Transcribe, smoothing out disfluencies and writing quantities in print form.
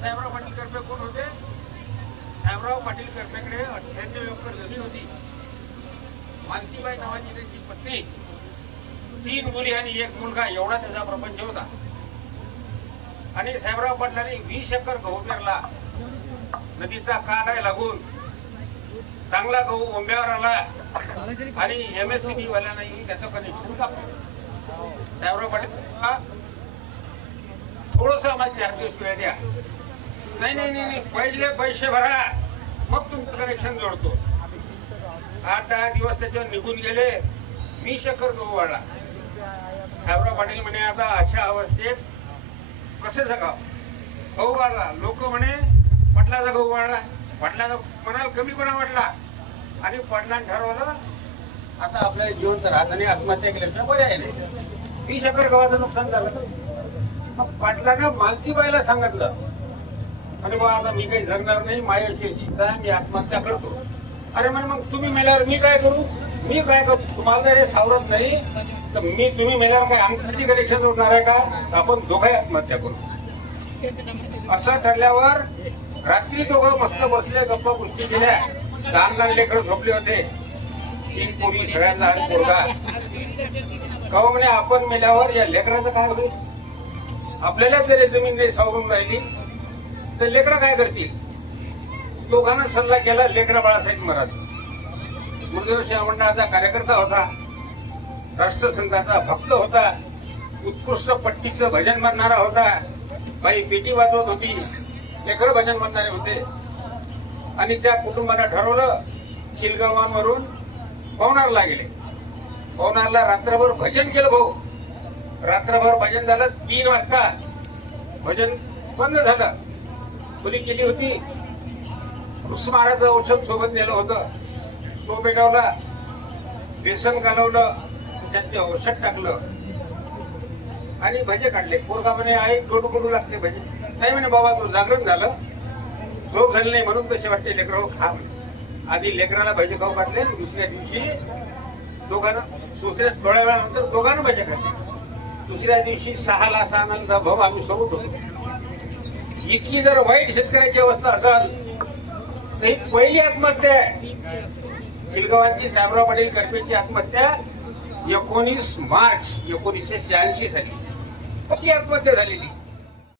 साहेबराव पाटील करपे कोण होते? साहेबराव पाटील करपेकडे 98 एकर जमीन होती. मालतीबाई नावाची त्यांची पत्नी, 3 मुली आणि 1 मुलगा, एवढा त्याचा प्रपंच होता. आणि साहेबराव पाटलांनी 20 एकर गहू पेरला. नदीचा काठ आहे लागून, चांगला गहू ओंब्यावर आला आणि MSCB वाल्यांनाही त्याचं कनेक्शन कापलं. साहेबराव पाटील थोडस आम्हाला 4 दिवस वेळ द्या. नाही, पहिले पैसे भरा, मग तुमचं कनेक्शन जोडतो. 8-10 दिवस त्याच्यावर निघून गेले. 20 एकर गहू वाढला. साहेबराव पाटील म्हणे आता अशा अवस्थेत कसं जगाव? गहू वाढला. लोक म्हणे पाटलाचा गहू वाढला, पाटलाचा म्हणाल कमी कोणा वाढला. आणि पाटलांनी ठरवलं आता आपल्या जिवंत राहत आणि आत्महत्या केल्याचं पर्याय नाही. 20 एकर गव्हाचं नुकसान झालं. मग पाटलानं मालतीबाईला सांगितलं आणि बा आता मी काही जगणार नाही, माझ्याशी मी आत्महत्या करतो. अरे म्हणे मग तुम्ही मेल्यावर मी काय करू? मी काय करू? तुम्हाला जर हे सावरत नाही तर तुम्ही मेल्यावर काय आमच्यासाठी कनेक्शन जोडणार आहे का? आपण दोघंही आत्महत्या करू. असं ठरल्यावर रात्री दोघं मस्त बसले, गप्पा गोष्टी केल्या. लहान लेकरं झोपले होते. 3 पोरी, सगळ्यात लहान पोरगा. कहो म्हणे आपण मेल्यावर या लेकराचं काय होईल? आपल्याला जरी जमीन नाही सावरून राहिली तर लेकरं काय करतील? दोघांना सल्ला केला. लेकरा बाळासाहेब महाराज गुरुदेव शेवंडाचा कार्यकर्ता होता, राष्ट्रसंघाचा भक्त होता, उत्कृष्ट पट्टीचं भजन म्हणणारा होता. बाई पेटी वाजवत होती, लेकरं भजन म्हणणारे होते. आणि त्या कुटुंबानं ठरवलं शिलगावांवरून पवनारला गेले. पवनारला रात्रभर भजन केलं. भाऊ रात्रभर भजन झालं. 3 वाजता भजन बंद झालं. मुली केली होती. महाराजचं औषध सोबत नेलं होतं, तो पेटवला, बेसन घालवलं, त्यात ते औषध टाकलं आणि भजे काढले. पोरगा म्हणे आई कडू लागते भजे. नाही म्हणे बाबा तो जागरण झालं, झोप झाली नाही म्हणून तसे वाटते लेकरं खा म्हणे. आधी लेकराला भजे खाऊ काढले. दुसऱ्या दिवशी दोघांना, थोड्या वेळानंतर दोघांना भजे काढले. दुसऱ्या दिवशी 6ला आनंद भाऊ आम्ही सोबत होतो. इतकी जर वाईट शेतकऱ्याची अवस्था असाल तर ही पहिली आत्महत्या आहे. शिलगावांची साहेबराव पाटील करपेची आत्महत्या 19 मार्च 1986 झाली. पहिली आत्महत्या झालेली.